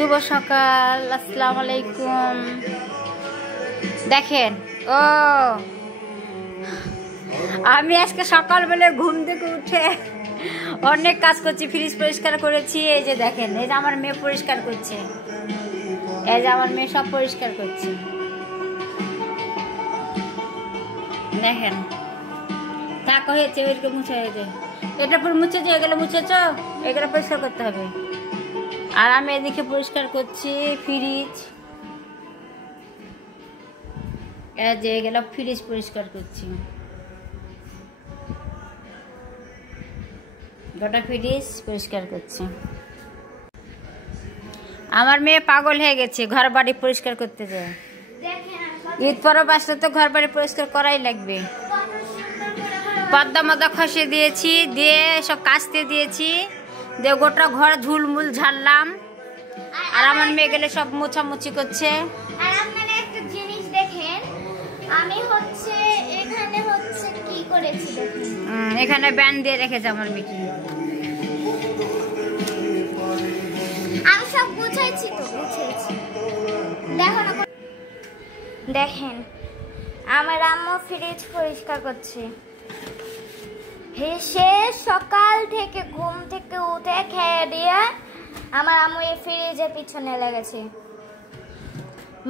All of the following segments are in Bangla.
শুভ সকাল, আসসালামু আলাইকুম। দেখেন ও আমি আজকে সকালবেলা ঘুম থেকে উঠে অনেক কাজ করছি, ফ্রিজ পরিষ্কার করেছি। এই যে দেখেন, এই যে আমার মেয়ে পরিষ্কার করছে, এই যে আমার মেয়ে সব পরিষ্কার করছে। দেখেন থাক হয়েছে, ওইদিকে মুছে হয়েছে, এটা পুরো মুছেছে, এগুলো মুছেছ, এগুলো পরিষ্কার করতে হবে। আর আমি এদিকে পরিষ্কার করছি ফ্রিজ, এই যে এগুলো ফ্রিজ পরিষ্কার করছি, গোটা ফ্রিজ পরিষ্কার করছি। আমার মেয়ে পাগল হয়ে গেছে, ঘর বাড়ি পরিষ্কার করতে যায়। ঈদ পরব আসলে তো ঘর বাড়ি পরিষ্কার করাই লাগবে। পর্দা মদা খসে দিয়েছি, দিয়ে সব কাচতে দিয়েছি, দিয়ে গোটা ঘর ঝুলমুল ঝাড়লাম। আর আমার মেয়ে গেলে সব মোছামুছি করছে। আর আপনারা একটা জিনিস দেখেন, আমি হচ্ছে এখানে হচ্ছে কি করেছি দেখেন, এখানে ব্যান্ড দিয়ে রেখেছে আমার মেয়ে। আমি সব গুছাইছি তো, গুছাইছি। দেখো না, দেখেন আমার আম্মু ফ্রিজ পরিষ্কার করছে। সে সকাল থেকে ঘুম থেকে উঠে খেয়ে দিয়ে আমার আম্মু এই ফ্রিজের পিছনে লেগেছে।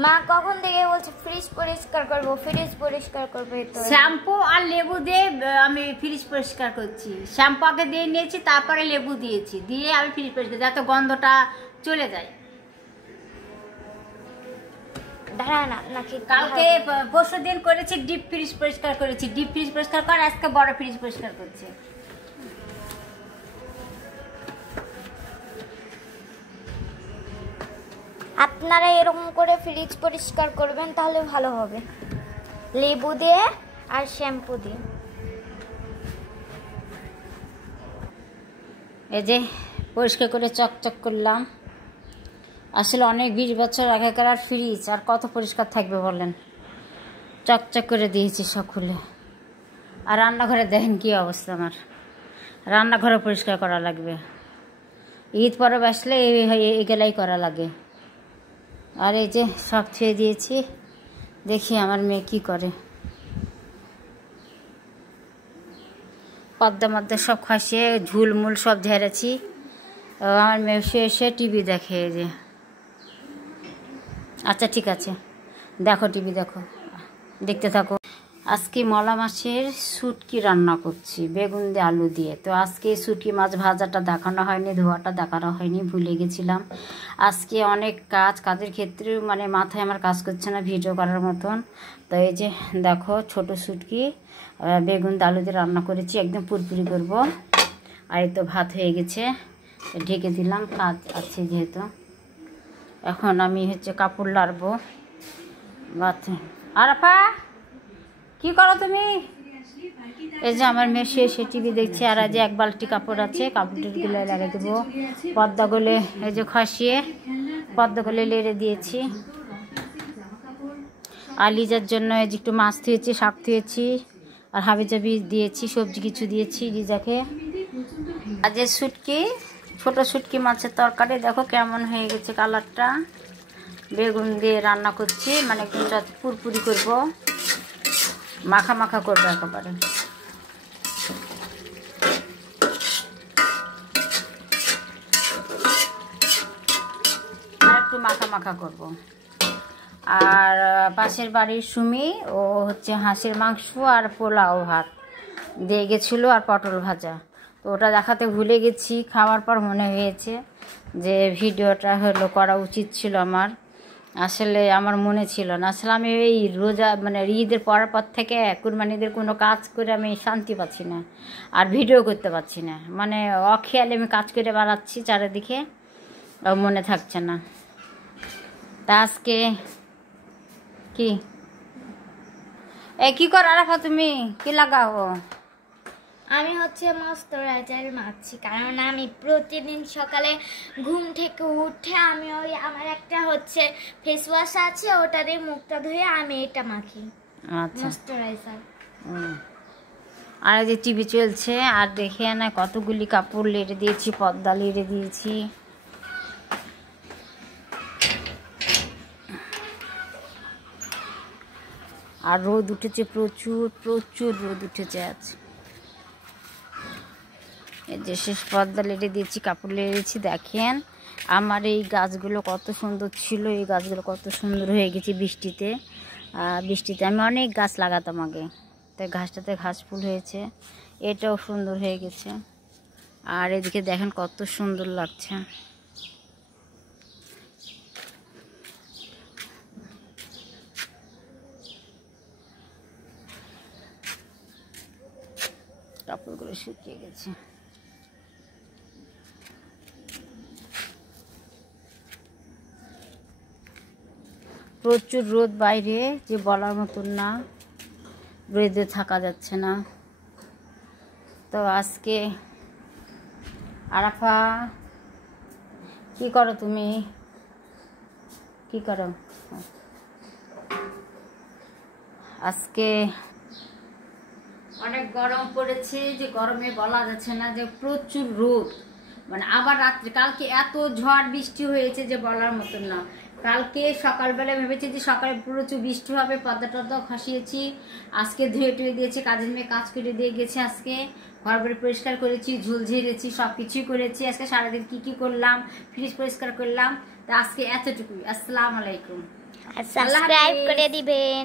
মা কখন থেকে বলছে ফ্রিজ পরিষ্কার করবো, ফ্রিজ পরিষ্কার করবো। শ্যাম্পু আর লেবু দিয়ে আমি ফ্রিজ পরিষ্কার করছি। শ্যাম্পু আগে দিয়ে নিয়েছি, তারপরে লেবু দিয়েছি, দিয়ে আমি ফ্রিজ পরিষ্কার, যাতে গন্ধটা চলে যায়। দাঁড়া না, নাকি কালকে পরশু দিন করেছি ডিপ ফ্রিজ পরিষ্কার করেছি, ডিপ ফ্রিজ পরিষ্কার করে আজকে বড় ফ্রিজ পরিষ্কার করছি। আপনারা এরকম করে ফ্রিজ পরিষ্কার করবেন, তাহলে ভালো হবে, লেবু দিয়ে আর শ্যাম্পু দিয়ে। এই যে পরিষ্কার করে চকচক করলাম। আসলে অনেক 20 বছর আগেকার ফ্রিজ, আর কত পরিষ্কার থাকবে বলেন। চকচক করে দিয়েছি সব খুলে। আর রান্নাঘরে দেখেন কি অবস্থা, আমার রান্নাঘরে পরিষ্কার করা লাগবে। ঈদ পরব আসলে এগুলাই করা লাগে। আর এই যে সব ছুঁয়ে দিয়েছি, দেখি আমার মেয়ে কি করে। পদ্মা মধ্যে সব খসিয়ে ঝুলমুল সব ঝেড়েছি। আমার মেয়ে এসে টিভি দেখে। এই যে আচ্ছা ঠিক আছে, দেখো টিভি দেখো, দেখতে থাকো। আজকে মলা মাছের শুটকি রান্না করছি বেগুন দিয়ে আলু দিয়ে। তো আজকে শুটকি মাছ ভাজাটা দেখানো হয়নি, ধোয়াটা দেখানো হয়নি, ভুলে গেছিলাম। আজকে অনেক কাজের ক্ষেত্রে মানে মাথায় আমার কাজ করছে না ভিডিও করার মতন। তো এই যে দেখো, ছোট শুটকি বেগুন দিয়ে আলু দিয়ে রান্না করেছি, একদম পুরপুরি করব। আর এই তো ভাত হয়ে গেছে, ঢেকে দিলাম, কাজ আছে যেহেতু। এখন আমি হচ্ছে কাপড় লাড়বো। আরাফা কি করো তুমি? এই যে আমার মেয়ে সে টিভি দেখছে। আর যে এক বালতি কাপড় আছে, কাপড়গুলো লাগিয়ে দেবো। পর্দাগুলো এই যে খসিয়ে পর্দাগুলো লেড়ে দিয়েছি। আর লিজার জন্য এই যে একটু মাছ ধুয়েছি, শাক ধুয়েছি, আর হাবিজাবি দিয়েছি, সবজি কিছু দিয়েছি লিজাকে। আর যে শুটকি, ছোট শুটকি মাছের তরকারি দেখো কেমন হয়ে গেছে কালারটা। বেগুন দিয়ে রান্না করছি, মানে একদম পুরপুরি করব, মাখা মাখা করবো একেবারে। আর একটু মাখা মাখা করব। আর পাশের বাড়ির সুমি ও হচ্ছে হাঁসের মাংস আর পোলাও ভাত দিয়ে গেছিলো, আর পটল ভাজা। তো ওটা দেখাতে ভুলে গেছি, খাওয়ার পর মনে হয়েছে যে ভিডিওটা হলো করা উচিত ছিল আমার। আসলে আমার মনে ছিল না। আসলে আমি এই রোজা মানে ঈদের পর থেকে কুরবানিদের কোনো কাজ করে আমি শান্তি পাচ্ছি না, আর ভিডিও করতে পারছি না। মানে অখেয়ালে আমি কাজ করে বেড়াচ্ছি চারিদিকে, মনে থাকছে না। তা আজকে কি কর আরাফা, তুমি কি লাগাও? আমি হচ্ছে ময়শ্চারাইজার মাখছি, কারণ আমি প্রতিদিন সকালে ঘুম থেকে উঠে আমি ওই আমার একটা হচ্ছে ফেস ওয়াশ আছে, ওটা দিয়ে মুখটা ধুয়ে আমি এটা মাখি। আচ্ছা, ময়শ্চারাইজার। আর এই যে টিভি চলছে, আর দেখে না কতগুলি কাপড় লেড়ে দিয়েছি, পর্দা লেড়ে দিয়েছি। আর রোদ উঠেছে প্রচুর প্রচুর রোদ উঠেছে আজ। এই যে শেষ পর্দা লেড়ে দিয়েছি, কাপড় লেড়েছি। দেখেন আমার এই গাছগুলো কত সুন্দর ছিল, এই গাছগুলো কত সুন্দর হয়ে গেছে বৃষ্টিতে। বৃষ্টিতে আমি অনেক গাছ লাগাতাম আগে, তাই ঘাসটাতে ঘাস ফুল হয়েছে, এটাও সুন্দর হয়ে গেছে। আর এদিকে দেখেন কত সুন্দর লাগছে। কাপড়গুলো শুকিয়ে গেছে। প্রচুর রোদ বাইরে, যে বলার মতন না, রোদে থাকা যাচ্ছে না। তো আজকে আরাফা কি করো তুমি, কি করো? আজকে অনেক গরম পড়েছে, যে গরমে বলা যাচ্ছে না, যে প্রচুর রোদ। মানে আবার রাত্রে কালকে এত ঝড় বৃষ্টি হয়েছে যে বলার মতন না। কালকে সকালবেলা ভেবেছি যে সকালে প্রচুর বৃষ্টি হবে, পর্দা টর্দাও খসিয়েছি। আজকে ধুয়ে টুয়ে দিয়েছি, কাজের মেয়ে কাজ করে দিয়ে গেছে। আজকে ঘর বাড়ি পরিষ্কার করেছি, ঝুল ঝেড়েছি, সব কিছুই করেছি। আজকে সারাদিন কি কি করলাম, ফ্রিজ পরিষ্কার করলাম। তা আজকে এতটুকুই। আসসালামু আলাইকুম। সাবস্ক্রাইব করে দিবেন।